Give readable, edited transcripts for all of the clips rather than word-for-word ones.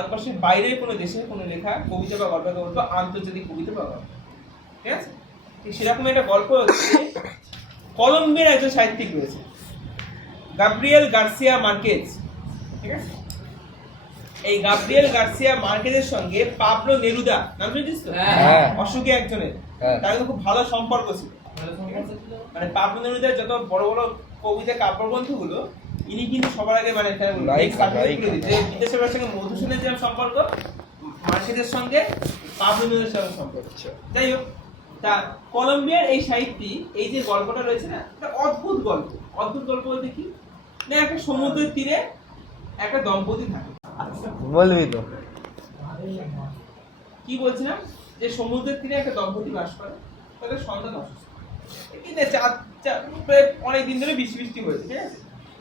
ভারতবর্ষের বাইরের কোনো দেশের কোনো লেখা কবিতা বা গল্প বলবো আন্তর্জাতিক কবিতা বা গল্প, ঠিক আছে? ঠিক সেরকম একটা গল্প হচ্ছে কলম্বিয়ার একজন সাহিত্যিক রয়েছে গাব্রিয়েল গার্সিয়া মার্কেজ, ঠিক আছে? এই গাব্রিয়েল গার্সিয়া মার্কেজের সঙ্গে পাবলো নেরুদা নাম শুনেছিস তো? অশোকে একজনের, তাদের খুব ভালো সম্পর্ক ছিল। মানে পাবলো নেরুদার যত বড় বড় কবিতা কাব্যগ্রন্থগুলো ইনি কিন্তু সবার আগে মানে বিদেশের সঙ্গে মধুসূদনের যে সম্পর্ক মার্কেজের সঙ্গে পাবলো নেরুদার সঙ্গে সম্পর্ক। যাই হোক, তা কলম্বিয়ার এই সাহিত্যিক এই যে গল্পটা রয়েছে না, এটা অদ্ভুত গল্প। অদ্ভুত গল্প বলতে কি না, একটা সমুদ্রের তীরে একটা দম্পতি থাকে। বলবি তো কি বলছিলাম, যে সমুদ্রের তীরে একটা দম্পতি বাস করে, তাদের সন্তান অসুস্থ। কিন্তু অনেক দিন ধরে বৃষ্টি বৃষ্টি হয়েছে, ঠিক আছে?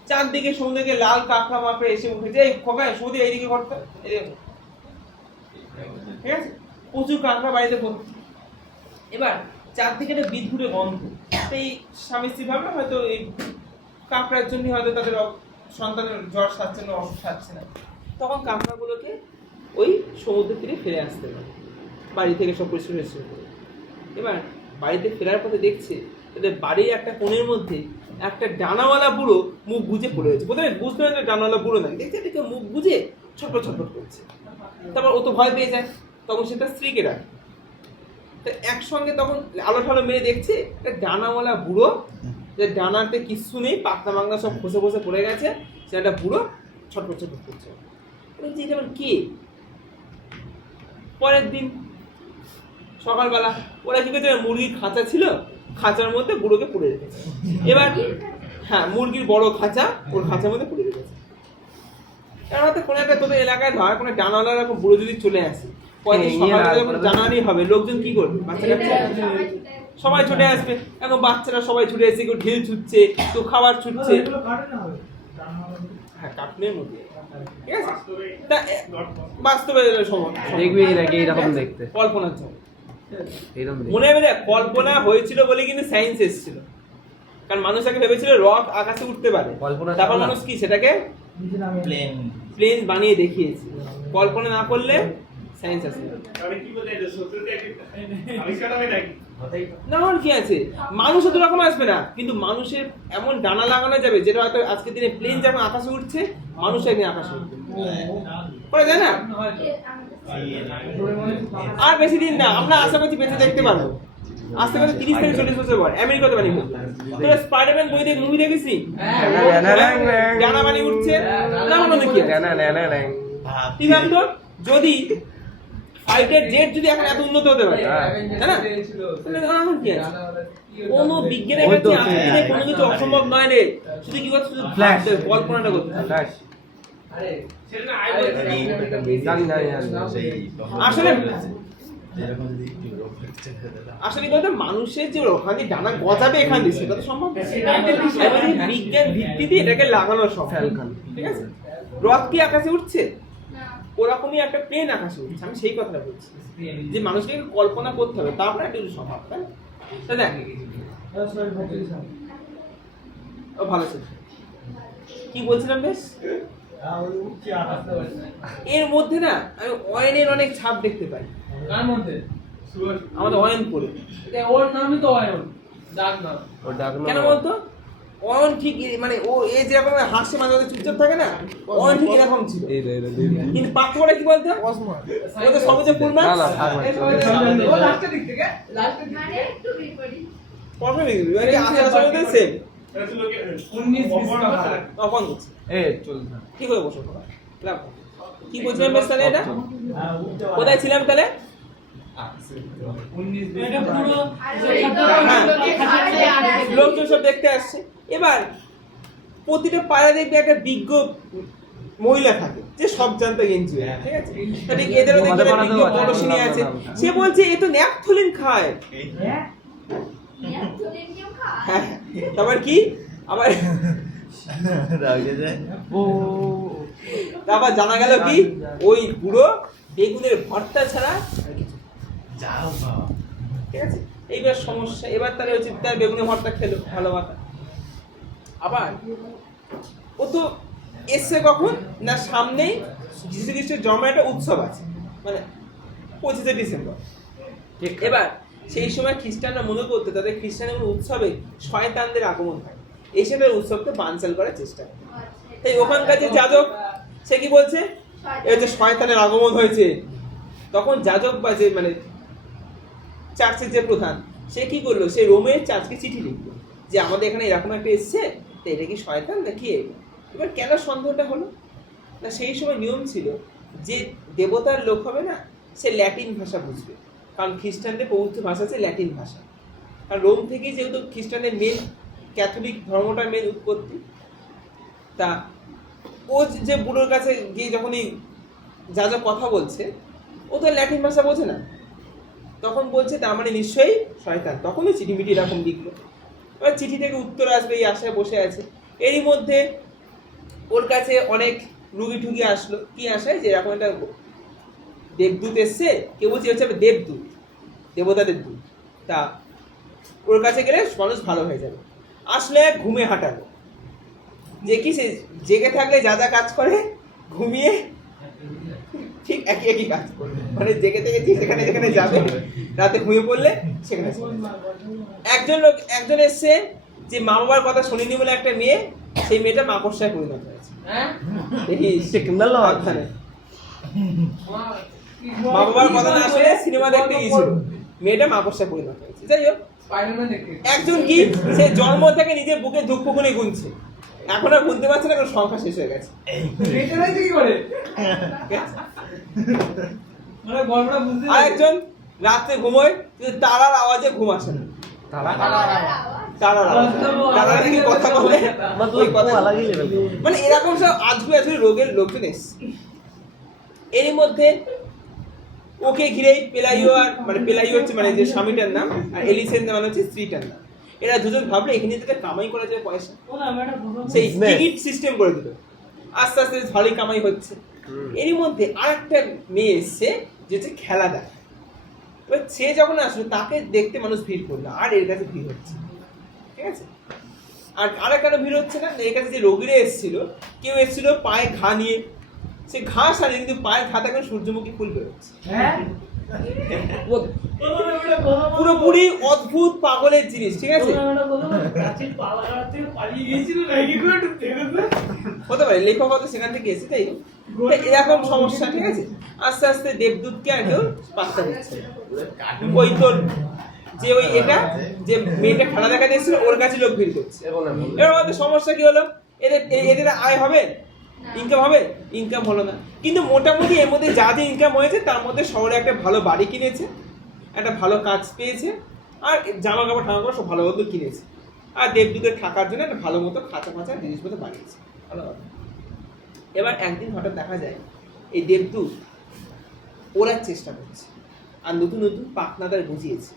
চারদিকে সমুদ্রকে লাল কাঁকড়া মাপে এসে উঠেছে, এই খোকায় সমুদ্রে এইদিকে করতে, ঠিক আছে? প্রচুর কাঁকড়া বাড়িতে ভর্তি। এবার চারদিকে একটা বিদ্যুৎ গন্ধ, এই স্বামী স্ত্রী ভাবনা হয়তো এই কাঁকড়ার জন্য হয়তো তাদের সন্তানের জ্বর সারছে না, অসুখ সারছে না, তখন কাঁকড়াগুলোকে ওই সমুদ্রের তীরে ফিরে আসতে পারে, বাড়ি থেকে সব পরিষ্কার করে। এবার বাড়িতে ফেরার পথে দেখছে তাদের বাড়ির একটা কোণের মধ্যে একটা ডানাওয়ালা বুড়ো মুখ বুজে পড়ে রয়েছে। প্রথমে বুঝতে পারে ডানাওয়ালা বুড়ো নাকি, দেখছে এটাকে মুখ বুজে ছটফট ছটফট করছে। তারপর ও তো ভয় পেয়ে যায়, তখন সে তার স্ত্রীকে ডাকে। তো একসঙ্গে তখন আলো ঠালো মেরে দেখছে একটা ডানাওয়ালা বুড়ো, যে ডানাতে কিচ্ছু নেই, পাতলা মাংলা সব খসে খসে পড়ে গেছে, সে একটা বুড়ো ছটফট ছটফট করছে। এটা আবার কে? পরের দিন সকালবেলা ওরা কি করছে, মুরগির খাঁচা ছিল, খাঁচার মধ্যে বুড়োকে পুড়ে রেখেছে। এবার হ্যাঁ, মুরগির বড় খাঁচা, ওর খাঁচার মধ্যে পুড়ে রেখেছে। এবার কোনো একটা তোদের এলাকায় ধর কোনো ডানাওয়ালা এরকম বুড়ো যদি চলে আসে, সকালবেলা যখন জানানি হবে, লোকজন কি করবে? বাচ্চা কাচ্চা সবাই ছুটে আসবে। এখন বাচ্চারা সবাই ছুটে এসে কেউ ঢিল ছুটছে, কেউ খাবার ছুটছে। হ্যাঁ, কাটনের মধ্যে, ঠিক আছে? তা বাস্তবে দেখবি নাকি এরকম দেখতে কল্পনার জন্য এরকম মনে হবে দেখ, কল্পনা হয়েছিল বলে কিন্তু সায়েন্স এসেছিল। কারণ মানুষ আগে ভেবেছিল রক আকাশে উঠতে পারে, তারপর মানুষ কি সেটাকে প্লেন বানিয়ে দেখিয়েছে। কল্পনা না করলে সায়েন্স আসে না। আর কি আছে, মানুষ তো রকম আসবে না, কিন্তু মানুষের এমন ডানা লাগানো যাবে যেটা হয়তো আজকের দিনে প্লেন যখন আকাশে উঠছে, মানুষ একদিন আকাশে উঠবে, করা যায় না? আর বেশি দিন না, আমরা আশা করছি বেঁচে দেখতে পারবো। আস্তে করে 30 থেকে 40 বছর পর আমেরিকাতে বানিয়ে ফেলবে। তোরা স্পাইডারম্যান বই দেখে মুভি দেখেছি, ডানা বানিয়ে উঠছে না, মনে দেখি ঠিক আছে। তো যদি ফাইটার জেট যদি এখন এত উন্নত হতে পারে, তাই না? কোনো বিজ্ঞানের কাছে আজকের দিনে কোনো কিছু অসম্ভব নয় রে। শুধু কি করতে, শুধু কল্পনাটা করতে। আসলে আসলে বলতে মানুষের যে ওখানে ডানা গজাবে এখান দিয়ে, সেটা তো সম্ভব। বিজ্ঞান ভিত্তিতে এটাকে লাগানো সম্ভব, ঠিক আছে? রথ কি আকাশে উঠছে? ওরকমই একটা প্লেন আকাশে উঠছে। আমি সেই কথাটা বলছি, যে মানুষকে কল্পনা করতে হবে, তারপরে একটা কিছু সম্ভব। তাই দেখ, ও ভালো ছিল। কি বলছিলাম বেশ, এর মধ্যে না আমি অয়নের অনেক ছাপ দেখতে পাই। কার মধ্যে? আমাদের অয়ন পড়ে, ওর নামই তো অয়ন, ডাক নাম। ওর ডাক নাম কেন বলতো? অয়ন ঠিক মানে ও এই যেরকম হাসছে মাঝে মাঝে চুপচাপ থাকে না, অয়ন ঠিক এরকম ছিল। কিন্তু পাঠ্যটা কি বলতো? অসময়। ও তো সবুজে পূর্ণা। না না, ও লাস্টের দিক থেকে, লাস্টের দিক থেকে একটু বিপরীত। কখন দেখবি ওই যে আসার সময় তো সেম 19-20 का তখন হচ্ছে এই চল কি করে বসো তোরা রাখো। কি বলছিলাম বেশ তাহলে, এটা কোথায় ছিলাম তাহলে? 19-20 এটা পুরো লোকজন সব দেখতে আসছে। এবার প্রতিটা পাড়া দেখবে একটা বিজ্ঞ মহিলা থাকে, যে সব জানতো এনজিও, ঠিক আছে? তাহলে এদেরও দেখবে একটা বিজ্ঞ পড়শিনী আছে, সে বলছে এ তো ন্যাপথলিন খায়। হ্যাঁ, তারপর কি আবার তারপর জানা গেল কি ওই পুরো বেগুনের ভর্তা ছাড়া ঠিক আছে। এইবার সমস্যা, এবার তার হচ্ছে তার বেগুনের ভর্তা খেলো ভালো কথা। আবার ও তো এসছে কখন না সামনেই যীশু খ্রিস্টের জন্মের একটা উৎসব আছে, মানে 25শে ডিসেম্বর। এবার সেই সময় খ্রিস্টানরা মনে করতো তাদের খ্রিস্টানের কোনো উৎসবে শয়তানদের আগমন হয়, এসে তাদের উৎসবকে বানচাল করার চেষ্টা করে। তাই ওখানকার যে যাজক সে কি বলছে, এই যে শয়তানের আগমন হয়েছে, তখন যাজক বা যে মানে চার্চের যে প্রধান সে কি করলো, সে রোমের চার্চকে চিঠি লিখলো যে আমাদের এখানে এরকম একটা এসছে, তো এটা কি শয়তান নাকি? এবার কেন সন্দেহটা হলো না, সেই সময় নিয়ম ছিল যে দেবতার লোক হবে না সে ল্যাটিন ভাষা বুঝবে, কারণ খ্রিস্টানদের পবিত্র ভাষা হচ্ছে ল্যাটিন ভাষা। আর রোম থেকেই যেহেতু খ্রিস্টানদের মেন ক্যাথলিক ধর্মটার মেন উৎপত্তি, তা ও যে বুড়োর কাছে গিয়ে যখনই যা যা কথা বলছে ও তো ল্যাটিন ভাষা বোঝে না, তখন বলছে তার মানে নিশ্চয়ই শয়তান। তখনই চিঠিমিটি এরকম লিখলো। এবার চিঠি থেকে উত্তর আসবে এই আশায় বসে আছে। এরই মধ্যে ওর কাছে অনেক রুগী ঠুগি আসলো, কি আশায় যে এরকম একটা দেবদূত এসছে, কেউ বলছে হচ্ছে দেবদূত, দেবতাদের দূত, তা ওর কাছে গেলে মানুষ ভালো হয়ে যাবে। আসলে ঘুমে হাঁটালো, যে কি সে জেগে থাকলে যা যা কাজ করে ঘুমিয়ে ঠিক একই একই কাজ করবে, মানে জেগে থেকে যেখানে যেখানে যাবে রাতে ঘুমিয়ে পড়লে সেখানে একজন এসছে যে মা বাবার কথা শুনিনি বলে একটা মেয়ে, সেই মেয়েটা মাকড়সায় পরিণত হয়েছে। মা বাবার কথা না শুনে সিনেমা দেখতে গিয়েছিল, মেয়েটা মাকড়সায় পরিণত হয়েছে। যাই হোক, একজন কি সে জন্ম থেকে নিজের বুকে দুঃখ গুনে গুনছে, এখন আর গুনতে পারছে না, কারণ সংখ্যা শেষ হয়ে গেছে। আর একজন রাত্রে ঘুমোয় কিন্তু তারার আওয়াজে ঘুম আসে না, কথা বলে মানে এরকম সব আজকে আজকে রোগের লোকজন এসছে। এরই মধ্যে ওকে ঘিরেই পেলাইও, আর মানে পেলাইও হচ্ছে মানে যে স্বামীটার নাম, আর এলিসেন মানে হচ্ছে স্ত্রীটার নাম। এরা দুজন ভাবলে এখানে যেটা কামাই করা যায় পয়সা, সেই টিকিট সিস্টেম করে দিল। আস্তে আস্তে ভালোই কামাই হচ্ছে। এরই মধ্যে আর একটা মেয়ে এসছে যে হচ্ছে খেলা দেখা। এবার সে যখন আসলো তাকে দেখতে মানুষ ভিড় করলো, আর এর কাছে ভিড় হচ্ছে, ঠিক আছে। আর কেন ভিড় হচ্ছে না, এর কাছে যে রোগীরা এসেছিল, কেউ এসেছিল পায়ে ঘা নিয়ে, সে ঘা সারে কিন্তু পায়ের ঘা থেকে সূর্যমুখী ফুল বেরোচ্ছে। পুরোপুরি অদ্ভুত পাগলের জিনিস, ঠিক আছে। হতে পারে লেখক হয়তো সেখান থেকে এসে, তাই এরকম সমস্যা, ঠিক আছে। আস্তে আস্তে দেবদূতকে আর কেউ পাত্তা দিচ্ছে। ওই তোর যে ওই এটা যে মেয়েটা খেলা দেখাতে এসেছিল ওর কাছে লোক ভিড় করছে। এবার আমাদের সমস্যা কি হলো, এদের আয় হবে, ইনকাম হবে, ইনকাম হলো না। কিন্তু মোটামুটি এর মধ্যে যা যে ইনকাম হয়েছে তার মধ্যে শহরে একটা ভালো বাড়ি কিনেছে, একটা ভালো কাজ পেয়েছে, আর জামা কাপড় ঠামা কাপড় সব ভালো মতো কিনেছে, আর দেবদূতের থাকার জন্য একটা ভালো মতো খাঁচা ফাঁচা জিনিসপত্র বানিয়েছে, ভালো কথা। এবার একদিন হঠাৎ দেখা যায় এই দেবদূত ওড়ার চেষ্টা করছে, আর নতুন নতুন পাখনাদার বুঝিয়েছে।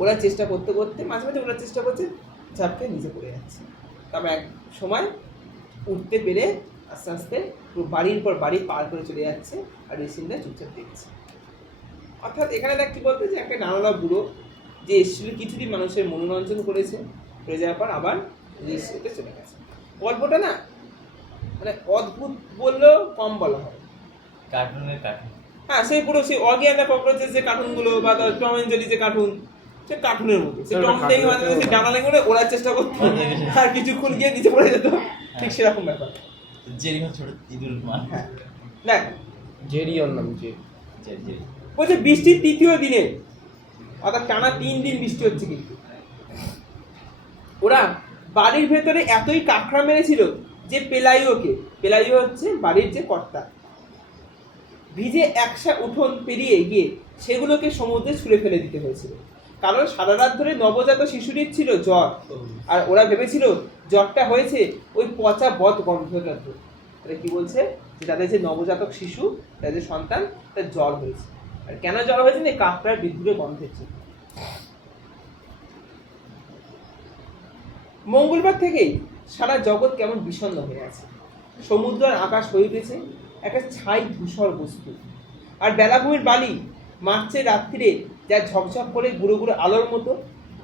ওড়ার চেষ্টা করতে করতে মাঝে মাঝে ওড়ার চেষ্টা করছে, ঝাপকে নিচে পড়ে যাচ্ছে। তারপর এক সময় উঠতে পেরে আস্তে আস্তে পুরো বাড়ির পর বাড়ি পার করে চলে যাচ্ছে, আর ওই সিনটা চুপচাপ দেখছে। অর্থাৎ এখানে দেখ কি বলতে, যে একটা নানলা বুড়ো যে এসেছিল কিছুদিন মানুষের মনোরঞ্জন করেছে, করে যাওয়ার পর আবার রেজিস্ট্রিতে চলে গেছে। গল্পটা না মানে অদ্ভুত বললেও কম বলা হয়। কার্টুনের কার্টুন, হ্যাঁ, সেই পুরো সেই অগি অ্যান্ড দ্য ককরোচেস যে কার্টুনগুলো, বা টম অ্যান্ড জেরি যে কার্টুন, সে কার্টুনের মতো। সে টম থেকে মাঝে মাঝে ডানা লেগে করে ওড়ার চেষ্টা করতো, আর কিছুক্ষণ গিয়ে নিচে পড়ে যেত, ঠিক সেরকম ব্যাপার। জেরি হচ্ছে ছোট ইঁদুর মান। হ্যাঁ, দেখ জেরি ওর নাম, জেরি বলছে বৃষ্টির তৃতীয় দিনে, অর্থাৎ টানা 3 দিন বৃষ্টি হচ্ছে, কিন্তু ওরা বাড়ির ভেতরে এতই কাঁকড়া মেরেছিল যে পেলাইও হচ্ছে বাড়ির যে কর্তা, ভিজে একসা উঠোন পেরিয়ে গিয়ে সেগুলোকে সমুদ্রে ছুঁড়ে ফেলে দিতে হয়েছিল। কারণ সারা রাত ধরে নবজাত শিশুটির ছিল জ্বর, আর ওরা ভেবেছিল জ্বরটা হয়েছে ওই পচা বদ গন্ধটার জন্য। তাহলে কি বলছে, যে তাদের যে নবজাতক শিশু, তাদের সন্তান, তার জ্বর হয়েছে। আর কেন জ্বর হয়েছে না, কাকড়ার বিদ্যুরে গন্ধের জন্য। মঙ্গলবার থেকেই সারা জগৎ কেমন বিষণ্ণ হয়ে আছে। সমুদ্র আর আকাশ হয়ে উঠেছে একটা ছাই ধূসর বস্তু, আর বেলাভূমির বালি মার্চের রাত্রিরে যা ঝকঝক করে গুঁড়ো গুঁড়ো আলোর মতো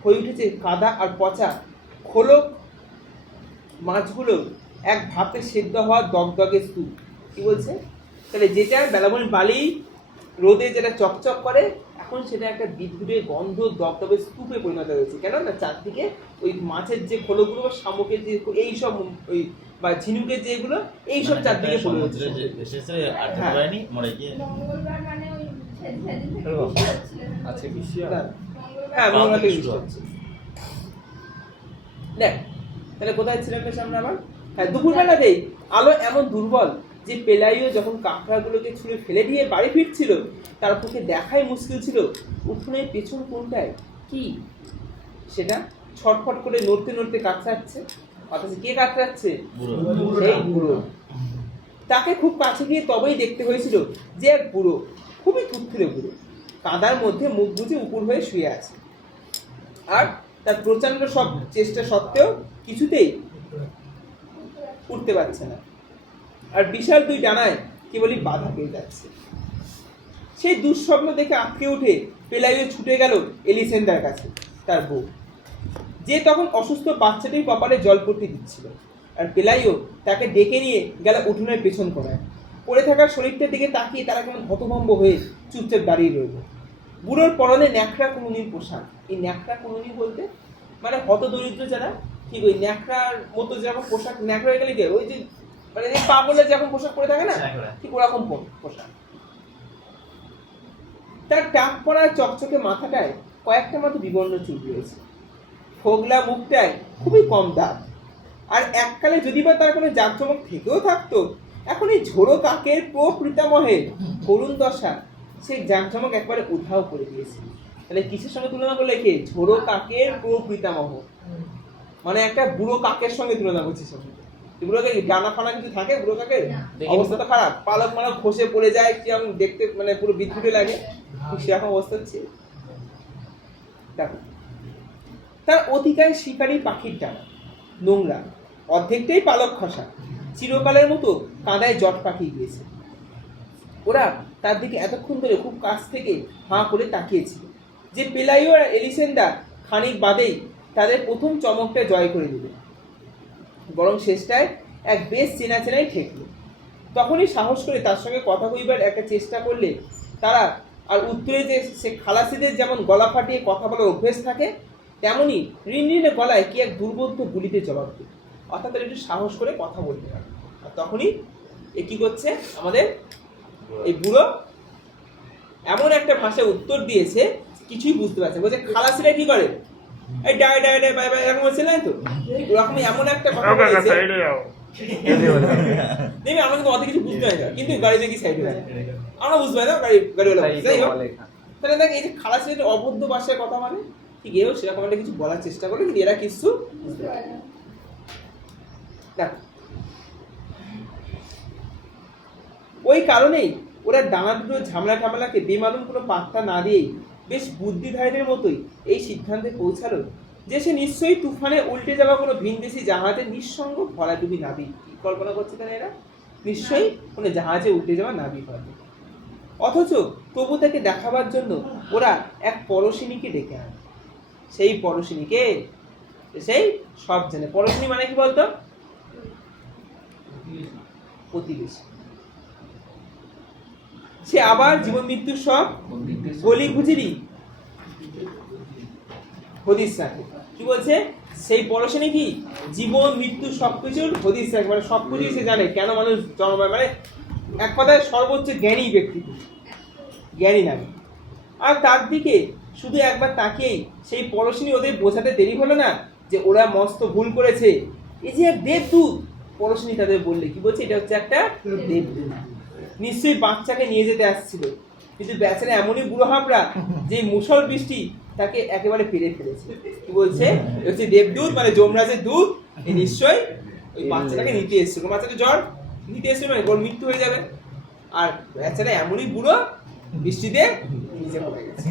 হয়ে উঠেছে কাদা আর পচা খোলক। মাছগুলো এক ভাপে সেদ্ধ হওয়া দগদগে স্তূপ। কি বলছে? তাহলে যেটা বেলাবন বালি রোদে যেটা চকচক করে, এখন সেটা একটা বিদ্যুতের গন্ধ দগদগে স্তূপে পরিণত হয়েছে। কেন না চারদিকে ওই মাছের যে খোলগুলো বা শামুকের যে এইসব ওই বা ঝিনুকের যেগুলো এইসব চারদিকে পড়ে হচ্ছে। শেষে আটকে পড়েনি মরে গিয়ে মঙ্গলবার মানে ওই সেদিন থেকে বৃষ্টি হচ্ছিল না। আছে বেশি না। হ্যাঁ মঙ্গলবার থেকে বৃষ্টি হচ্ছে। দেখ তাহলে কোথায় ছিলাম বেশ আমরা আবার? হ্যাঁ দুপুরবেলাতেই আলো এমন দুর্বল যে পেলাইও যখন কাঁকড়াগুলোকে ছুঁড়ে ফেলে দিয়ে বাড়ি ফিরছিল তার পক্ষে দেখাই মুশকিল ছিল উঠোনের পেছন কোনটায় কি সেটা ছটফট করে নড়তে নড়তে কাতরাচ্ছে। অথচ কে কাতরাচ্ছে? বুড়ো। সেই বুড়ো। তাকে খুব কাছে গিয়ে তবেই দেখতে হয়েছিল যে এক বুড়ো, খুবই তুত্তুরে বুড়ো, কাদার মধ্যে মুখ বুজে উপর হয়ে শুয়ে আছে। আর তার প্রচন্ড সব চেষ্টা সত্ত্বেও কিছুতেই উঠতে পারছে না, আর বিশাল দুই ডানায় কেবলই বাধা পেয়ে যাচ্ছে। সেই দুঃস্বপ্ন দেখে আটকে উঠে পেলাইও ছুটে গেল এলিসেন্ডার কাছে, তার বউ, যে তখন অসুস্থ বাচ্চাটির কপালে জল পড়তে দিচ্ছিল। আর পেলাইও তাকে ডেকে নিয়ে গেল উঠোনের পেছন কোণায়। পড়ে থাকার শরীরটার দিকে তাকিয়ে তারা কেমন হতভম্ব হয়ে চুপচাপ দাঁড়িয়ে রইল। বুড়োর পরনে ন্যাকড়া কুনুনির পোশাক। এই ন্যাকড়া কুনুনি বলতে মানে হতদরিদ্র যারা, ঠিক ওই ন্যাকড়ার মতো যেরকম পোশাক, ন্যাকড়া হয়ে গেলে কি ওই যে মানে পাগলের যেরকম পোশাক পরে থাকে না, ঠিক ওরকম পোশাক। তার টাক পড়া চকচকে মাথাটায় কয়েকটা মতো বিবর্ণ চুল রয়েছে, ফোগলা মুখটায় খুবই কম দাঁত। আর এককালে যদি বা তার কোনো জাঁকজমক থেকেও থাকতো, এখন এই ঝোড়ো কাকের প্রপিতামহের করুণ দশা সেই জাঁকজমক একবারে উধাও করে দিয়েছে। তাহলে কিসের সঙ্গে তুলনা করলে? কে? ঝোড়ো কাকের প্রপিতামহ, মানে একটা বুড়ো কাকের সঙ্গে তুলনা করছিস। বুড়ো কাকে ডানা ফানা কিছু থাকে? বুড়ো কাকের অবস্থা তো খারাপ, পালক মালক খসে পড়ে যায়, কিরকম দেখতে মানে পুরো বিদ্যুটে লাগে, সেরকম অবস্থা হচ্ছে। দেখো তার অধিকারী শিকারী পাখির ডানা, নোংরা, অর্ধেকটাই পালক খসা, চিরকালের মতো কাঁদায় জট পাখি গিয়েছে। ওরা তার দিকে এতক্ষণ ধরে খুব কাছ থেকে হাঁ করে তাকিয়েছিল যে পেলাইও আর এলিসেন্ডা খানিক বাদেই তাদের প্রথম চমকটা জয় করে দিল। বরং শেষটায় এক বেশ চেনা চেনাই ঠেকল। তখনই সাহস করে তার সঙ্গে কথা কইবার একটা চেষ্টা করলে তারা, আর উত্তরে যে সে খালাসিদের যেমন গলা ফাটিয়ে কথা বলার অভ্যেস থাকে, তেমনি রিনরিনে গলায় কি এক দুর্বোধ্য গুলিতে জবাব দিল। অর্থাৎ একটু সাহস করে কথা বলতে হবে। আর তখনই এ কি করছে আমাদের এই বুড়ো এমন একটা ভাষায় উত্তর দিয়েছে কিছুই বুঝতে পারছে। বলছে খালাসিরা কি করে? এই die die die bye bye এরকম বলছে না তো, ওরকমই এমন একটা কথা বলেছে। দেখবি আমরা কিন্তু অত কিছু বুঝতে পারি না, কিন্তু গাড়িতে কি সাইড হয়ে আমরা বুঝতে পারি না, গাড়িওয়ালা যাই হোক। তাহলে দেখ এই যে খালাসিরা অবদ্ধ ভাষায় কথা মানে ঠিক এও সেরকম একটা কিছু বলার চেষ্টা করলে কিন্তু এরা কিছু বুঝতে পারে না। দেখ ওই কারণেই ওরা ডানা দুটো ঝামেলা ঝামেলাকে বেমালুম কোনো পাত্তা না দিয়েই বেশ বুদ্ধিধারীদের মতোই এই সিদ্ধান্তে পৌঁছালো যে সে নিশ্চয়ই তুফানে উল্টে যাওয়া কোনো ভিনদেশি জাহাজে নিঃসঙ্গ ভরাডুবি নাবিক। কল্পনা করছে তাহলে এরা নিশ্চয়ই কোনো জাহাজে উল্টে যাওয়া নাবিক হবে। অথচ তবু তাকে দেখাবার জন্য ওরা এক পরশিনীকে ডেকে আনে। সেই পরশিনীকে সেই সব জানে। পরশিনী মানে কি বলতো? প্রতিবেশী। সে আবার জীবন মৃত্যুর সব গলি গুজরি হদিস রাখে। কি বলছে? সেই পরশিনী কি জীবন মৃত্যু সবকিছুর হদিস রাখে, মানে সবকিছুই সে জানে, কেন মানুষ জন্মায়, মানে এক কথায় সর্বোচ্চ জ্ঞানী ব্যক্তি, জ্ঞানী নামে। আর তার দিকে শুধু একবার তাকিয়েই সেই পরশিনী ওদের বোঝাতে দেরি হলো না যে ওরা মস্ত ভুল করেছে। এই যে এক দেবদূত, পরশিনী তাদের বললে কি বলছে? এটা হচ্ছে একটা দেবদূত, নিশ্চয়ই বাচ্চাকে নিয়ে যেতে আসছিল। কিন্তু বেচারা এমনই বুড়ো হাবড়া যে মুষল বৃষ্টি তাকে একেবারে পেরে ফেলেছে। কি বলছে? হচ্ছে দেবদূত, মানে যমরাজের দূত, এই নিশ্চয়ই ওই বাচ্চাটাকে নিতে এসেছিল। বাচ্চাকে জ্বর নিতে এসেছিল, মানে ওর মৃত্যু হয়ে যাবে। আর বেচারা এমনই বুড়ো বৃষ্টিতে নিচে পড়ে গেছে।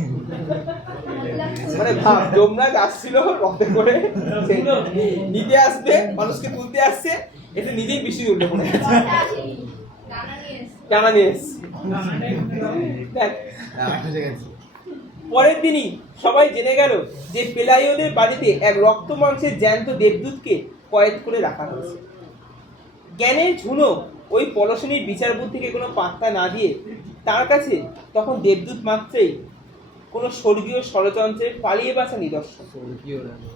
মানে ভাব, যমরাজ আসছিল রথে করে নিতে আসবে, মানুষকে তুলতে আসছে, এতে নিজেই বৃষ্টি উল্টে পড়ে গেছে, টানা নিয়ে এসছে। পরের দিনই সবাই জেনে গেল যে পেলাইওদের বাড়িতে এক রক্ত মাংসের জ্যান্ত দেবদূতকে কয়েদ করে রাখা হয়েছে। জ্ঞানের ঝুনক ওই পরশনীর বিচার বুদ্ধিকে কোনো পাত্তা না দিয়ে তার কাছে তখন দেবদূত মাত্রেই কোনো স্বর্গীয় ষড়যন্ত্রের পালিয়ে বাঁচা নিদর্শন।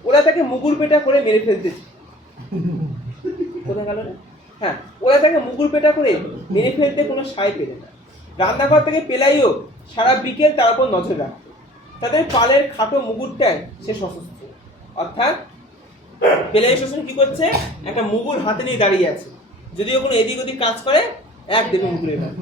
ওরা তাকে মুগুর পেটা করে মেরে ফেলতেছে। কোথায় গেল না? হ্যাঁ, ওরা তাকে মুগুর পেটা করে মেরে ফেলতে কোনো সায় পেলে না। রান্নাঘর থেকে পেলাইও সারা বিকেল তার উপর নজর রাখত। তাদের পালের খাটো মুগুরটায় সে সশস্ত্র। অর্থাৎ পেলাই শ্বশুর কি করছে, একটা মুগুর হাতে নিয়ে দাঁড়িয়ে আছে, যদিও কোনো এদিক ওদিক কাজ করে এক দেবে মুগুরের হাতে।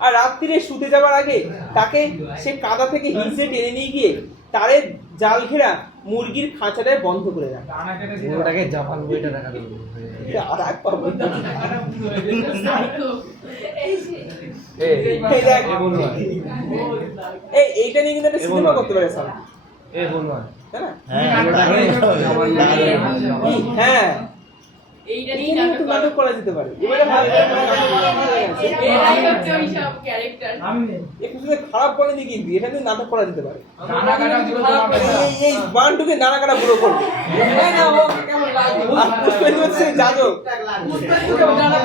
আর রাত্রিরে শুতে যাবার আগে তাকে সে কাদা থেকে হিঁচড়ে টেনে নিয়ে গিয়ে তারে জাল ঘেরা মুরগির খাঁচাটায় বন্ধ করে রাখে। ওটাকে জাপান বইটা রাখা দেবে। আর এক পা বন্ধ। এই যে এই দেখ, এইটা নিয়ে কিন্তু একটা সিনেমা করতে পারে স্যার, এ বলবা তাই না? হ্যাঁ হ্যাঁ, এইটা এই নিয়ে নিয়ে একটু নাটক করা যেতে পারে। এবারে ভালো এরাই হচ্ছে ওই সব ক্যারেক্টার। একটু যদি খারাপ বলেনি কিন্তু এটা নিয়ে নাটক করা যেতে পারে। এই বান্টুকে নানা কাটা বুড়ো করবে। কেমন লাগবে? আর পুষ্পেন্দু হচ্ছে যাদব।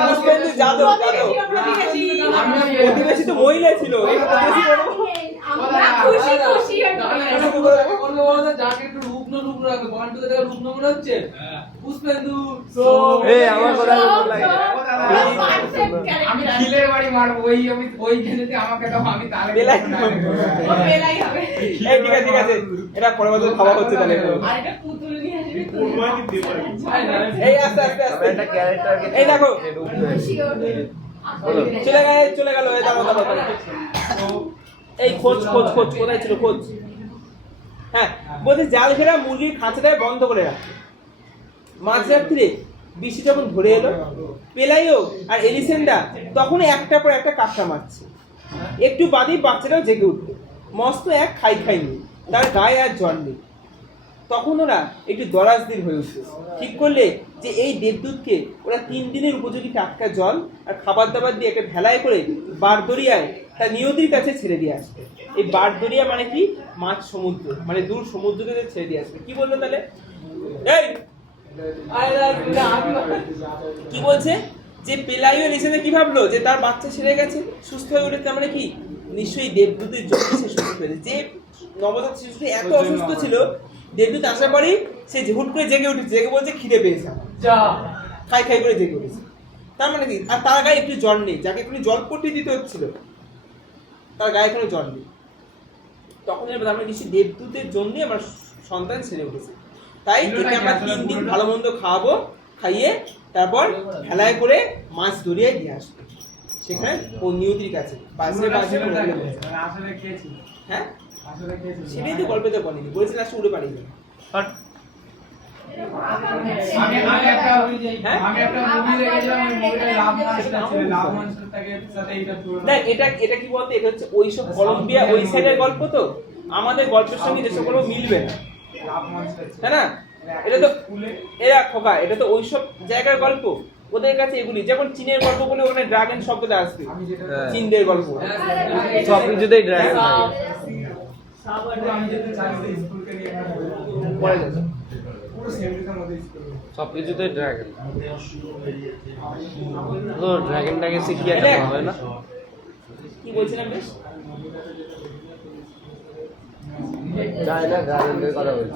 পুষ্পেন্দু যাদব, যাদব। প্রতিবেশী তো মহিলা ছিল। এই প্রতিবেশী করবো। আমরা খুশি খুশি যাকে একটু রূপনো রূপ রাখবে, বান্টুকে দেখে রূপনো মনে হচ্ছে। পুষ্পেন্দু এই আমার কথা বল লাগে। আমি খিলের বাড়ি মারবো, ওই খেলেতে আমাকে দাও, আমি তাহলে বেলাই ও বেলাই হবে। এই ঠিক আছে, ঠিক আছে। এটা পরের বছর খাওয়া হচ্ছে তাহলে। আর এটা পুতুল নিয়ে আসবে তো এই আস্তে আস্তে আস্তে। একটা ক্যারেক্টারকে এই দেখো। শিওর চলে গেল। এই দাঁড়াও, দাঁড়াও, দাঁড়াও। এই খোঁজ খোঁজ খোঁজ কোথায় ছিল খোঁজ? হ্যাঁ, বলছে জাল ঘেরা মুরগির খাঁচাটায় বন্ধ করে রাখে। মাঝরাত্রিরে বৃষ্টি যখন ধরে এলো, পেলাইও আর এলিসেন্ডা তখনই একটা পর একটা কাঁকড়া মারছে। একটু বাদেই বাচ্চাটাও জেগে উঠলো। মস্ত এক খাই খাইনি, তার গায়ে আর জ্বর নেই। তখন ওরা একটু দরাজদির হয়ে উঠল। ঠিক করলে যে এই দেবদূতকে ওরা 3 দিনের উপযোগী টাটকা জল আর খাবার দাবার দিয়ে একটা ভেলায় করে বারদরিয়ায় তার নিয়তির কাছে ছেড়ে দিয়ে আসবে। এই বারদরিয়া মানে কি? মাছ সমুদ্র, মানে দূর সমুদ্রকে ছেড়ে দিয়ে আসবে। কি বললো তাহলে? এই কি বলছে যে পেলাইও এলিসেন্ডা কি ভাবলো যে তার বাচ্চা ছেড়ে গেছে, সুস্থ হয়ে উঠেছে। মানে কি? নিশ্চয়ই দেবদূতের জন্য সে সুস্থ হয়েছে। যে নবজাত শিশুটি এত অসুস্থ ছিল, দেবদূত আসার পরেই সে হুট করে জেগে উঠেছে। জেগে বলছে খিদে পেয়েছে, যা খাই খাই করে জেগে উঠেছে। তার মানে কি? আর তার গায়ে একটু জ্বর নেই, যাকে একটু জল পট্টি দিতে হচ্ছিল তার গায়ে কোনো জ্বর নেই। তখন আমরা কিছু দেবদূতের জন্য আমার সন্তান ছেড়ে উঠেছে, তাই একে আমরা 3 দিন ভালো মন্দ খাওয়াবো, খাইয়ে তারপর ভেলায় করে মাছ দরিয়ায় দিয়ে আসবো। সেখানে ও নিয়তির কাছে বাজে বাজে হ্যাঁ, সেটাই তো গল্পেতে বলেনি, বলেছে লাস্টে উড়ে পালিয়ে যাবে। দেখ, এটা কি বলতো, এটা হচ্ছে ওইসব কলম্বিয়া ওই সাইডের গল্প, তো আমাদের গল্পের সঙ্গে যেসব গল্প মিলবে না, তাই না? এটা তো এরা খোকা, এটা তো ওইসব জায়গার গল্প, ওদের কাছে এগুলি। যেমন চীনের গল্প বলে ওখানে ড্রাগন শব্দটা আসবে, চীনদের গল্প সব কিছুতেই ড্রাগন পড়ে যাচ্ছে। সব কিছুতেই ড্রাগন। তো ড্রাগনটাকে শিখিয়ে এটা একটা হবে না? কি বলছিলাম বেশ? যায় না, ড্রাগনের কথা বলছি।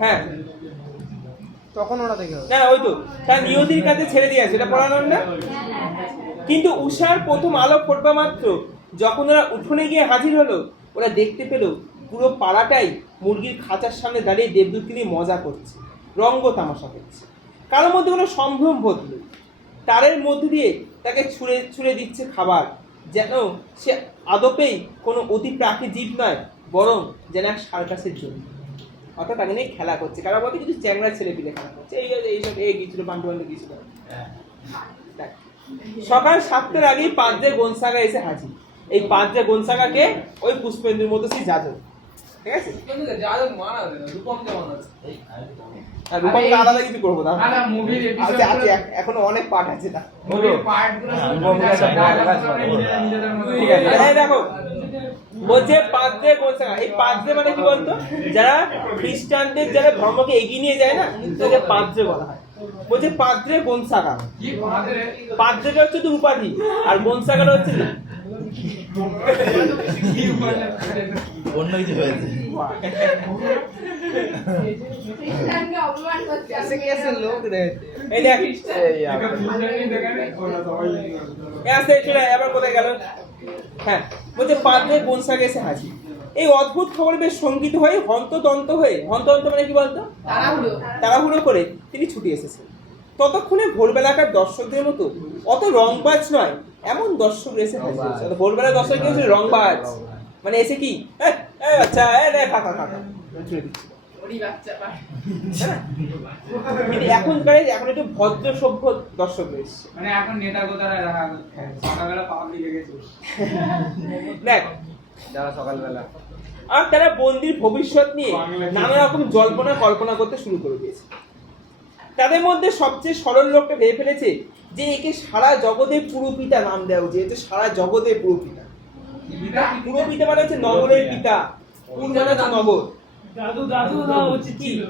হ্যাঁ, তখন ওরা দেখে না ওই তো তার নিয়তির কাছে ছেড়ে দিয়ে আছে, এটা পড়ানোর না? কিন্তু উষার প্রথম আলো ফোটবা মাত্র যখন ওরা উঠোনে গিয়ে হাজির হলো, ওরা দেখতে পেল পুরো পাড়াটাই মুরগির খাঁচার সামনে দাঁড়িয়ে দেবদূতকে নিয়ে মজা করছে, রঙ্গ তামাশা করছে। কারোর মধ্যে কোনো সম্ভ্রম বোধ নেই। তারের মধ্যে দিয়ে তাকে ছুঁড়ে ছুঁড়ে দিচ্ছে খাবার, যেন সে আদপেই কোনো অতি প্রাকৃতিক জীব নয়, বরং যেন এক সার্কাসের জন্য। অর্থাৎ তাকে নিয়ে খেলা করছে। কারো বলতে কিছু চ্যাংড়া ছেলে পিলে খেলা করছে, এইসব এই গিয়েছিল বান্টু বান্টু গিয়েছিল। সকাল 7টার আগেই 5 গোনসাগা এসে হাজির। এই 5 গোনসাগাকে ওই পুষ্পেন্দুর মতো সেই যাদব, ঠিক আছে? যাদব মারা রূপম যেমন আছে। আর রূপমকে আলাদা কিছু করবো না, আরে মুভির এপিসোড আছে এখনো অনেক পার্ট আছে না। মুভির পার্টগুলো ঠিক আছে, এই দেখো বলছে পাদ্রে গোনসাগা। এই পাদ্রে মানে কি বলতো, যারা খ্রিস্টানদের যারা ধর্মকে এগিয়ে নিয়ে যায় না, তাদেরকে পাদ্রে বলা হয়। বলছে পাদ্রে গোনসাগা। কি বাঁধে পাদ্রেটা হচ্ছে তো উপাধি, আর গোনসাগাটা হচ্ছে না। কি বলে অন্য কিছু হয়েছে। খ্রিস্টানকে অপমান করছে कैसे कैसे लोग रहते এই দেখ, हैं यार আসতে চলে আবার কোথায় গেল? হ্যাঁ, বলছে পাদ্রে গোনসাগা এসে হাজির। এই অদ্ভুত খবর বেশ শঙ্কিত হয়ে হন্তদন্ত মানে কি বলতো, তাড়াহুড়ো করে তিনি ছুটে এসেছেন। ততক্ষণে ভোরবেলাকার দর্শকদের মতো অত রংবাজ নয় এমন দর্শক এসে হাজির হয়েছে। অত ভোরবেলা দর্শক কি হচ্ছে? রংবাজ মানে এসে কি আচ্ছা কাকা ছুড়ে দিচ্ছে। ওরি বাচ্চা পা কিন্তু এখন একটু ভদ্র সভ্য দর্শক রয়েছে। মানে এখন নেতা গোতারা দেখা সকালবেলা পাবলিক লেগেছে দেখ, যারা সকালবেলা আর তারা বন্দির ভবিষ্যৎ নিয়ে নানা রকম জল্পনা কল্পনা করতে শুরু করে দিয়েছে। তাদের মধ্যে সবচেয়ে সরল লোকটা ভেবে ফেলেছে যে একে সারা জগতের পুরোপিতা নাম দেওয়া উচিত। এটা সারা জগতের পুরোপিতা। পুরোপিতা মানে হচ্ছে নগরের পিতা, পুর মানে হচ্ছে নগর। দাদু দাদু দেওয়া উচিত ছিল।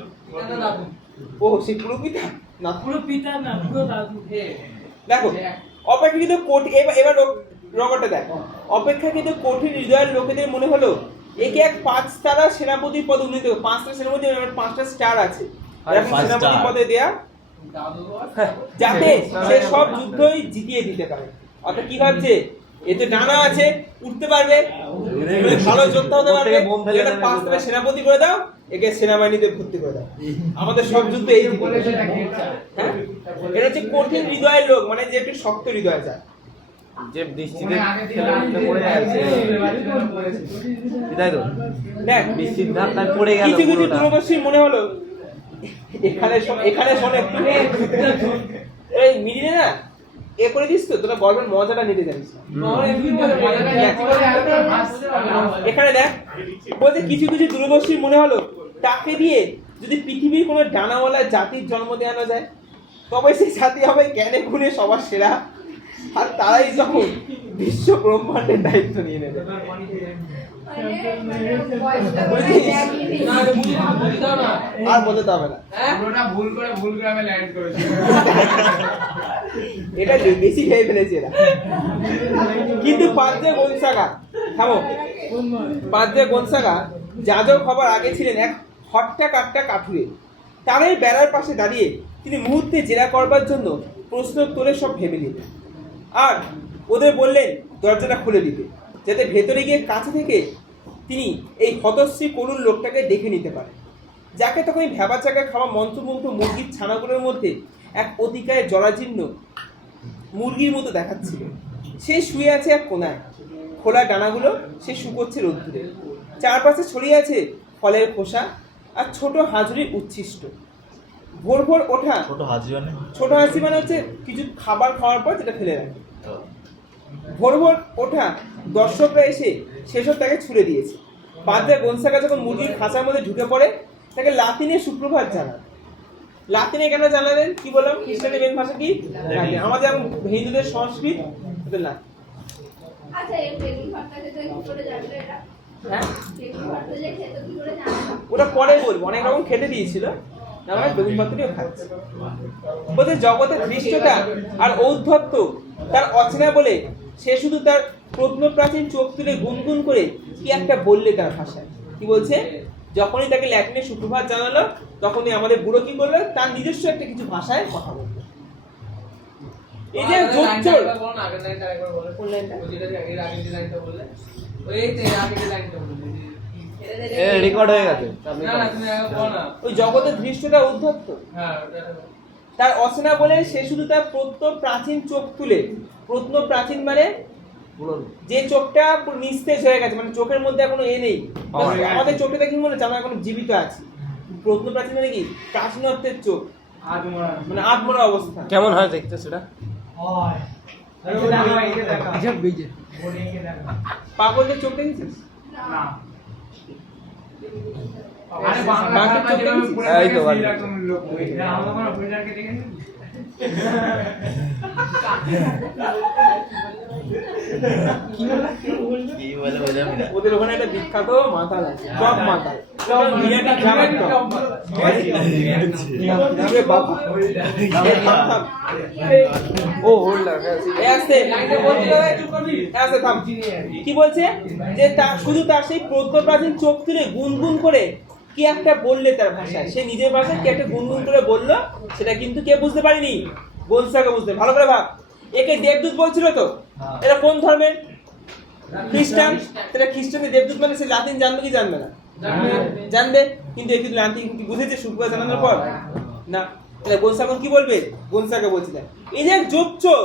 ও সেই পুরোপিতা না, পুরো পিতা না, পুরো দাদু। দেখো অপেক্ষাকৃত কঠিন, এবার রগটা দেখ, অপেক্ষাকৃত কঠিন হৃদয়ের লোকেদের মনে হলো একে এক 5 তারা সেনাপতির পদে উন্নীত, 5টা সেনাপতি, 5টা স্টার আছে, এরকম 5 সেনাপতি star। পদে দেয়া, যাতে সে সব যুদ্ধই জিতিয়ে দিতে পারে। অর্থাৎ কি ভাবছে, এতে ডানা আছে, উঠতে পারবে, ভালো যোদ্ধা হতে পারবে, একে 5 তারা সেনাপতি করে দাও, একে সেনাবাহিনীতে ভর্তি করে দাও, আমাদের সব যুদ্ধ এই জিতবে। হ্যাঁ, এটা হচ্ছে কঠিন হৃদয়ের লোক, মানে যে একটু শক্ত হৃদয় যায়। যে বৃষ্টিতে খেলাতে পড়ে যাচ্ছে তাই তো, দেখ বৃষ্টির ধার তার পড়ে গেল কিছু পুরোটা। দূরদর্শী মনে হলো এখানে শোন একটু, এই মিডিলে না এ করে দিস তো, তোরা গল্পের মজাটা নিতে জানিস না। এখানে দেখ, বলতে কিছু দূরদর্শী মনে হলো তাকে দিয়ে যদি পৃথিবীর কোনো ডানাওয়ালা জাতির জন্ম দেওয়ানো যায়, তবে সেই জাতি হবে জ্ঞানে গুণে সবার সেরা, আর তারাই যখন বিশ্ব ব্রহ্মাণ্ডের দায়িত্ব নিয়ে নেবে। মানে বয়সটা মনে হয় দেখেনি। আর বলতে হবে না, পুরোটা ভুল করে আমি ল্যান্ড করেছি এটা বেশি খেয়ে ফেলেছে এরা। কিন্তু পাদ্রে গোনসাগা, থামো, পাদ্রে গোনসাগা যাজক হবার আগে ছিলেন এক হট্টা কাট্টা কাঠুরে। তারাই বেড়ার পাশে দাঁড়িয়ে তিনি মুহূর্তে জেরা করবার জন্য প্রশ্ন তোলে সব ভেবে নিতেন, আর ওদের বললেন দরজাটা খুলে দিতে, যাতে ভেতরে গিয়ে কাছে থেকে তিনি এই হতশ্রী করুণ লোকটাকে দেখে নিতে পারেন, যাকে তখন ভেবা চাকা খাওয়া মন্ত্রমুগ্ধ মুরগির ছানাগুলোর মধ্যে এক অতিকায় জরাজীর্ণ মুরগির মতো দেখাচ্ছিল। সে শুয়ে আছে এক কোনায়, খোলা ডানাগুলো সে শুকোচ্ছে রোদ্দুরে, চারপাশে ছড়িয়ে আছে ফলের খোসা আর ছোট হাজুরির উচ্ছিষ্ট। ভোর ভোর ওঠা, ছোট হাজির মানে ছোট হাসি মানে হচ্ছে কিছু খাবার খাওয়ার পর যেটা ফেলে রাখে। ভোর ভোর ওঠা দর্শকরা এসে সেসব তাকে ছুড়ে দিয়েছে। পাদ্রে গোনসাগা যখন মুরগির খাঁচার মধ্যে ঢুকে পড়ে, তাকে লাতিনে সুপ্রভাত জানান। লাতিনে কেন জানালেন? কি বললাম, খ্রিস্টানের মেন ভাষা কি? লাতিন। আমাদের যেমন হিন্দুদের সংস্কৃত, ওদের লাতিন। আচ্ছা, এই বেগুন ভর্তা খেতে কি করে জানলো এরা? হ্যাঁ, বেগুন ভর্তা যে খেতে কি করে জানলো? ওটা পরে বলবো, অনেক রকম খেতে দিয়েছিল, না মানে বেগুন ভর্তাটিও খাচ্ছে। বলতে জগতের ধৃষ্টতা আর ঔদ্ধত্য তার অচেনা বলে সে শুধু তার প্রত্নপ্রাচীন চোখ তুলে গুনগুন করে কি একটা বললে তার ভাষায়। কি বলছে? যখনই তাকে ল্যাটিনে সুপ্রভাত জানালো, তখনই আমাদের বুড়ো কি করলো, তার নিজস্ব একটা কিছু ভাষায় কথা বললো। এই যে জোচ্চোর, কোন লাইনটা? এ রেকর্ড হয়ে গেছে। ওই জগতের ধৃষ্টতা ঔদ্ধত্য তার অচেনা বলে সে শুধু তার প্রত্নপ্রাচীন চোখ তুলে, প্রত্নপ্রাচীন মানে পুরনো যে চোখটা পুরো নিস্তেজ হয়ে গেছে, মানে চোখের মধ্যে এখনো নেই। আমাদের চোখটা কি মনে হচ্ছে আমরা এখন জীবিত আছি। প্রত্নপ্রাচীন মানে কি? প্রাচীনত্বের চোখ, মানে আত্মরা অবস্থা। কেমন হয় দেখতে সেটা? পাগলের চোখ দেখেছিস? না। আরে বাংলা এই তো এরকম লোক আমরা হরিদারকে দেখেছি কি বললা? কি বলে বললাম না। ওদের ওখানে একটা বিখ্যাত মাতাল আছে, টপ মাতাল, টপ বিরিয়ানি খাবার টপ। আরে বাবা, ও হোল্ডার, এই আসছে লাইনটা বলতে দাও, চুপ করবি, আসছে থাম। কি বলছে যে তার শুধু তার সেই প্রজ্ঞাপ্রাচীন চোখ তুলে গুনগুন করে কি একটা বললে তার ভাষায়, সে নিজের ভাষায় কি একটা গুনগুন করে বললো, সেটা কিন্তু কে বুঝতে পারেনি, গোলসাকে বুঝতে। ভালো করে ভাব, একে দেবদূত বলছিল তো, এরা কোন ধর্মের? খ্রিস্টান। তাহলে খ্রিস্টানের দেবদূত মানে সে লাতিন জানবে কি জানবে না? জানবে, কিন্তু একটু লাতিন কি বুঝেছে শুক্রবার জানানোর পর? না। তাহলে গোলসাগন কি বলবে? গোলসাকে বলছিলেন এই যে জোচ্চোর,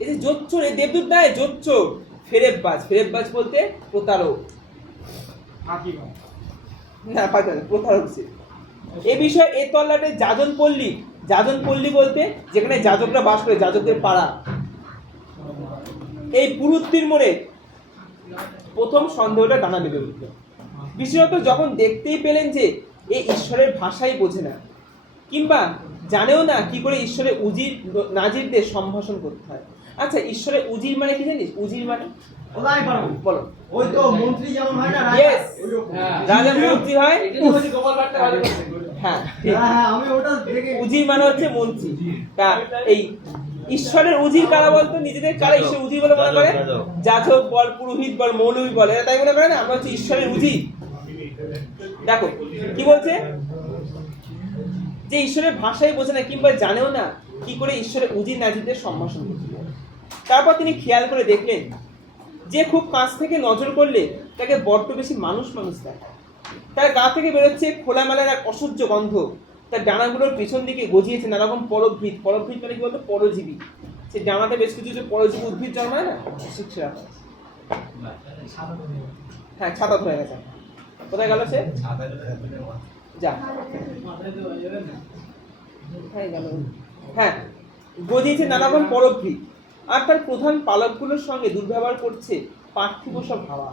এই যে জোচ্চোর, এই দেবদূত নয়, জোচ্চোর, ফেরেববাজ। ফেরেববাজ বলতে প্রতারক, না পাঠান প্রতারক সে। এই বিষয়ে এ তল্লাটে যাজন পল্লী, যাজন পল্লী বলতে যেখানে যাজকরা বাস করে, যাজকদের পাড়া। এই পুরুত্তির মোড়ে প্রথম সন্দেহটা দানা বেঁধে উঠল, বিশেষত যখন দেখতেই পেলেন যে এই ঈশ্বরের ভাষাই বোঝে না, কিংবা জানেও না কি করে ঈশ্বরের উজির নাজিরদের সম্ভাষণ করতে হয়। আচ্ছা, ঈশ্বরের উজির মানে কি জানিস? উজির মানে বলো। ওই তো মন্ত্রী যেমন হয় না, Yes, রাজা মন্ত্রী হয়। হ্যাঁ, হ্যাঁ আমি ওটা দেখে উজির মানে হচ্ছে মন্ত্রী। তা এই ঈশ্বরের উজির কারা বলতো? নিজেদের কারা ঈশ্বর উজির বলে মনে করে? যাজক বল, পুরোহিত বল, মৌলবী বল, এরা তাই মনে করে না আমরা হচ্ছে ঈশ্বরের উজির। দেখো কি বলছে, যে ঈশ্বরের ভাষাই বোঝে না কিংবা জানেও না কি করে ঈশ্বরের উজির নাজিরদের সম্ভাষণ করতে হয়। তারপর তিনি খেয়াল করে দেখলেন যে খুব কাছ থেকে নজর করলে তাকে বড্ড বেশি মানুষ মানুষ দেখায়। তার গা থেকে বেরোচ্ছে খোলামেলার এক অসহ্য গন্ধ, তার ডানাগুলোর পেছন দিকে গজিয়েছে নানারকম পরোদ্ভিদ। পরোদ্ভিদ মানে কি বলতো? পরজীবী। সে ডানাতে বেশ কিছু যে পরজীবী উদ্ভিদ জন্মায় না, সেটা। হ্যাঁ, ছাতা ধরে গেছে। কোথায় গেল সে? যা হ্যাঁ, গজিয়েছে নানারকম পরোদ্ভিদ, আর তার প্রধান পালকগুলোর সঙ্গে দুর্ব্যবহার করছে পার্থিব সব হাওয়া।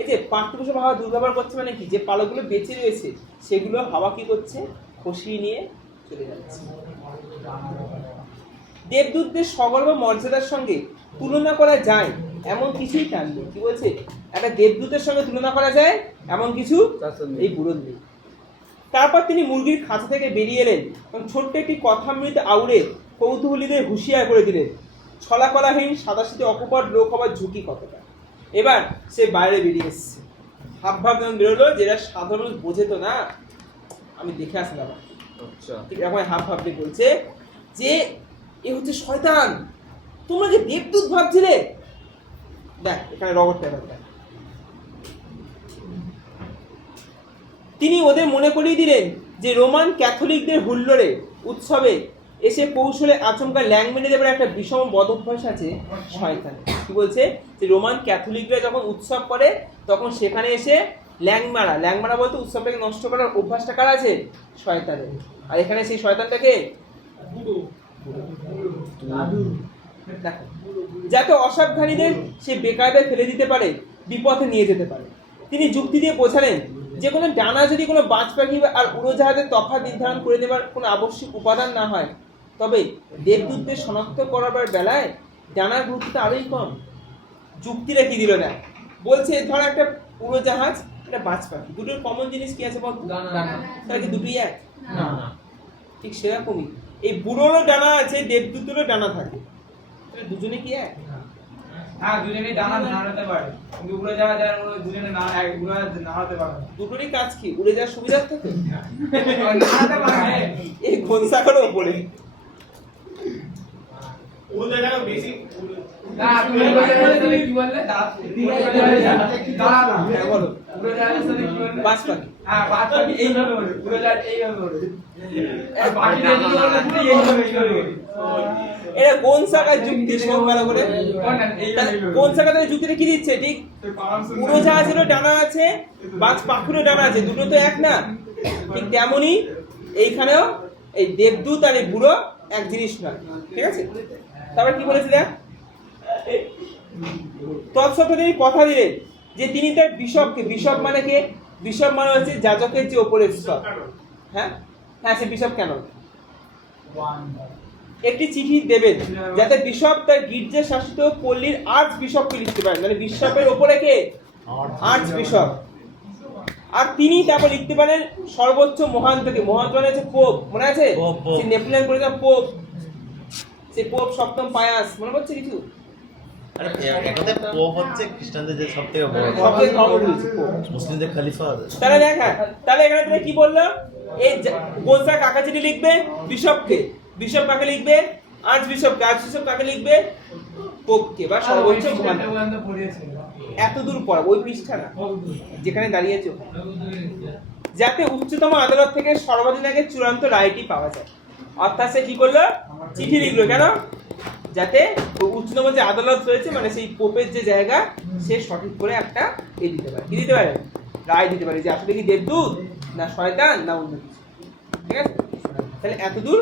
এই যে পার্থিব সব হাওয়া দুর্ব্যবহার করছে মানে কি? যে পালকগুলো বেঁচে রয়েছে সেগুলো হাওয়া কি করছে? খসিয়ে নিয়ে চলে যাচ্ছে। দেবদূতদের সগর্ব মর্যাদার সঙ্গে তুলনা করা যায় এমন কিছুই তার নেই। কি বলছে? একটা দেবদূতের সঙ্গে তুলনা করা যায় এমন কিছু এই বুড়োর নেই। তারপর তিনি মুরগির খাঁচা থেকে বেরিয়ে এলেন এবং ছোট্ট একটি কথামৃত আউড়ে কৌতূহলীদের হুঁশিয়ার করে দিলেন ছলাকলাহীন সাদাসিধে অকপট লোক হবার ঝুঁকি কতটা। এবার সে বাইরে বেরিয়ে এসছে, হাবভাব যেমন বেরোলো যেটা সাধারণ মানুষ বোঝে তো না। আমি দেখে আসলাম, ঠিক এরকম হাবভাব দিয়ে বলছে যে এ হচ্ছে শয়তান, তোমরা যে দেবদূত ভাবছিলে। দেখ এখানে রবটটা দেখ। তিনি ওদের মনে করিয়ে দিলেন যে রোমান ক্যাথলিকদের হুল্লোড়ে উৎসবে এসে কৌশলে আচমকা ল্যাং মেরে দেবার একটা বিষম বদ অভ্যাস আছে শয়তান। কি বলছে? যে রোমান ক্যাথলিকরা যখন উৎসব করে তখন সেখানে এসে ল্যাং মারা বলতে উৎসবটাকে নষ্ট করার অভ্যাসটা কার আছে? শয়তানের। আর এখানে সেই শয়তানটাকে দেখো, যাতে অসাবধানীদের সে বেকায়দায় ফেলে দিতে পারে, বিপথে নিয়ে যেতে পারে। তিনি যুক্তি দিয়ে বোঝালেন যে কোনো ডানা যদি কোনো বাজ পাখি আর উড়োজাহাজের তফাৎ নির্ধারণ করে দেবার কোনো আবশ্যিক উপাদান না হয়, তবে দেবদূতদের শনাক্ত করাবার বেলায় ডানার গুরুত্ব আরোই কম। যুক্তিটা কি দিল না, বলছে ধর একটা উড়োজাহাজ, একটা বাজ পাখি, দুটোর কমন জিনিস কি আছে বলতো? তাহলে কি দুটোই এক? ঠিক সেরকমই এই বুড়োরও ডানা আছে, দেবদূতেরও ডানা থাকে, দুজনে কি এক? হ্যাঁ, দুজনেই ডানা নাড়াতে পারে, কিন্তু উড়ে যাওয়া যায় দুজনে নাড়াতে পারে। দুটোরই কাজ কি? উড়ে যাওয়ার সুবিধা থাকে, নাড়াতে পারে এই ঘনসা করে ওপরে। উড়ে যাওয়া বেশি না, তুমি কি বললে? দাঁড়া, হ্যাঁ বলো। উড়ে যাওয়ার সাথে কি বললে? বাজ পাখি। হ্যাঁ, বাজ পাখি এইভাবে ওড়ে, উড়ে যাওয়া এইভাবে ওড়ে, আর বাকি এইভাবে। এটা কোন শাখার যুক্তি? সব ভালো করে কোন শাখা থেকে যুক্তিটা কি দিচ্ছে? ঠিক উড়োজাহাজেরও ডানা আছে, বাজ পাখিরও ডানা আছে, দুটো তো এক না। ঠিক তেমনই এইখানেও এই দেবদূত আর এই বুড়ো এক জিনিস নয়। ঠিক আছে, তারপর কি বলেছে দেখ, তৎসত্ত্বে তিনি কথা দিলেন যে তিনি তার বিশপকে, বিশপ মানে কে? বিশপ মানে হচ্ছে যাজকের যে ওপরের স্তর। হ্যাঁ হ্যাঁ, সে বিশপ কেন? একটি চিঠি দেবেন যাতে বিশপ তার গির্জা শাসিত পল্লীর আর্চ বিশপকে লিখতে পারেন, মানে বিশপের ওপরে কে? Arch bishop. আর তিনি তারপর লিখতে পারেন সর্বোচ্চ মহান থেকে, মহান মানে হচ্ছে পোপ, মনে আছে? Pope, pope. সে নেপোলিয়ন করেছে পোপ, সে পোপ সপ্তম পায়াস, মনে পড়ছে কিছু? আরে একতে পোপ হচ্ছে খ্রিস্টানদের যে সবথেকে বড়, সবথেকে ধর্মগুরু হচ্ছে পোপ। মুসলিমদের খলিফা হবে। তাহলে দেখা, তাহলে এখানে তুমি কি বললো? এই গোলসা কাকা চিঠি লিখবে বিশপকে, বিশপ কাকে লিখবে? আর্চ বিশপকে, আর্চ বিশপ কাকে লিখবে? পোপকে বা সর্বোচ্চ মহান। এত দূর পড়া, ওই পৃষ্ঠা না যেখানে দাঁড়িয়েছে, যাতে উচ্চতম আদালত থেকে সর্বদিন আগে চূড়ান্ত রায়টি পাওয়া যায়। অর্থাৎ সে কি করলো? চিঠি লিখলো, কেন? যাতে উচ্চতম যে আদালত রয়েছে, মানে সেই পোপের যে জায়গা, সে সঠিক করে একটা দিতে পারে, কি দিতে পারে? রায় দিতে পারে যে আসলে কি দেবদূত না শয়তান না অন্য কিছু। ঠিক আছে, তাহলে এত দূর